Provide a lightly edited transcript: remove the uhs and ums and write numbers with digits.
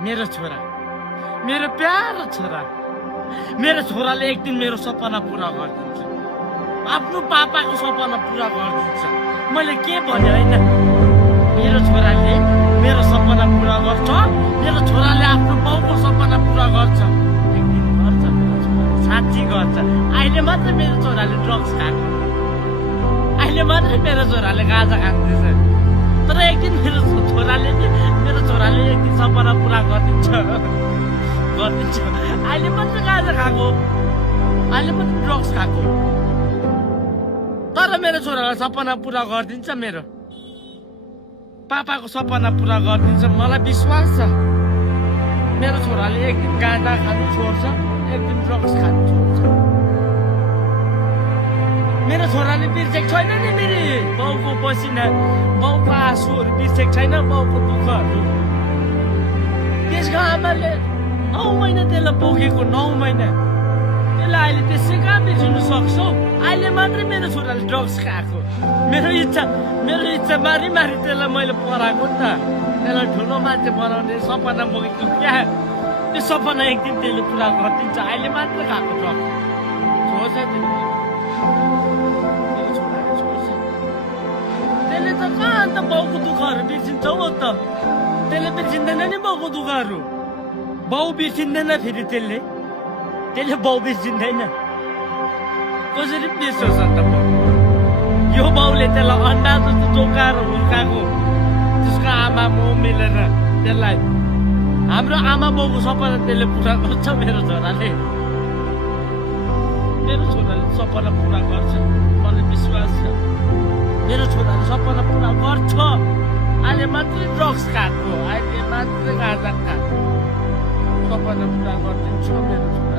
मेरो छोरा, मेरो प्यारो छोरा, मेरो छोराले एक दिन मेरो सपना पुरा गरिदिन्छ, आफ्नो पापाको सपना पुरा गरिदिन्छ। मैले के भने होइन, मेरो छोराले मेरो सपना पुरा गर्छ, मेरो छोराले आफ्नो बाउको सपना पुरा गर्छ। एक दिन गर्छ मेरो छोराले, साँच्ची गर्छ। अहिले मात्रै मेरो छोराले ड्रग्स खाएको, अहिले मात्रै मेरो छोराले गाँजा खाँदैछ, तर एक दिन मेरो छोराले एक दिन सपना पुरा गरिदिन्छ। अहिले मात्रै गाँजा खाएको, अहिले मात्रै ड्रग्स खाएको, तर मेरो छोरालाई सपना पुरा गरिदिन्छ। मेरो पापाको सपना पुरा गरिदिन्छ, मलाई विश्वास छ। मेरो छोराले एक दिन गाँजा खानु छोड्छ, एक दिन ड्रग्स खानु छोड्छ। मेरो छोराले बिर्सेको छैन नि मेरो बाउको पसिना, बाउको आँसुहरू बिर्सेको छैन, बाउको दुःखहरू। त्यसको आमाले 9 महिना त्यसलाई बोकेको, 9 महिना त्यसलाई अहिले त्यसै कहाँ बिर्सिनु सक्छौ? अहिले मात्रै मेरो छोराले ड्रग्स खाएको। मेरो इच्छा मारी त्यसलाई मैले पढाएको नि त, त्यसलाई ठुलो मान्छे बनाउने सपना बोकेको क्या। त्यो सपना एक दिन त्यसले पुरा गरिदिन्छ। अहिले मात्रै खाएको ड्रग्स छोड्छ, त्यसले त कहाँ अन्त बाउको दुःखहरू बिर्सिन्छ हो त? त्यसले बिर्सिँदैन नि बाउको दुःखहरू, बाउ बिर्सिँदैन फेरि त्यसले बाउ बिर्सिँदैन। कसरी बिर्सोस् अन्त बाउ? यो बाउले त्यसलाई अन्डा जस्तो जोगाएर हुर्काएको, त्यसको आमा बाउ मिलेर त्यसलाई, हाम्रो आमा बाउको सपना त्यसले पुरा गर्छ। मेरो छोराले सपना पुरा गर्छ, मलाई विश्वास छ। मेरो छोराले सपना पुरा गर्छ। अहिले मात्रै ड्रग्स खाएको, अहिले मात्रै गाँजा खाएको, सपना पुरा गरिदिन्छ मेरो छोरा।